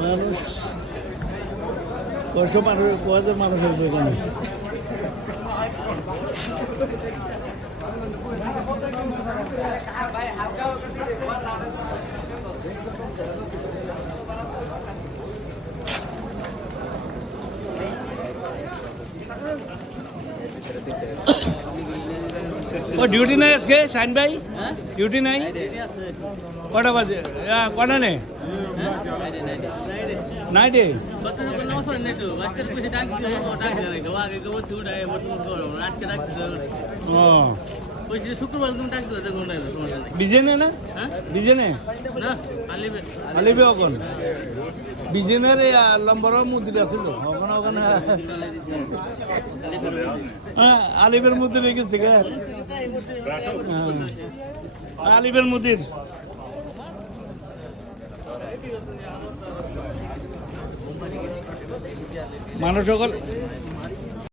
মানুষ কয়শো মানুষ, কয়জন মানুষ হইবে এখানে? ও ডিউটি নাই আজকে শাইন ভাই? ডিউটি নাই? কটা বাজে? কটা নেই নাইটে? ও শুক্রবার বিজেনে না? বিজেনে আলিবে ওখান বিজেনের লম্বর মন্দির আছিল ওখানে ওখানে আলিবের মন্দির রেখেছে আলিবের মন্দির মানুষ সকল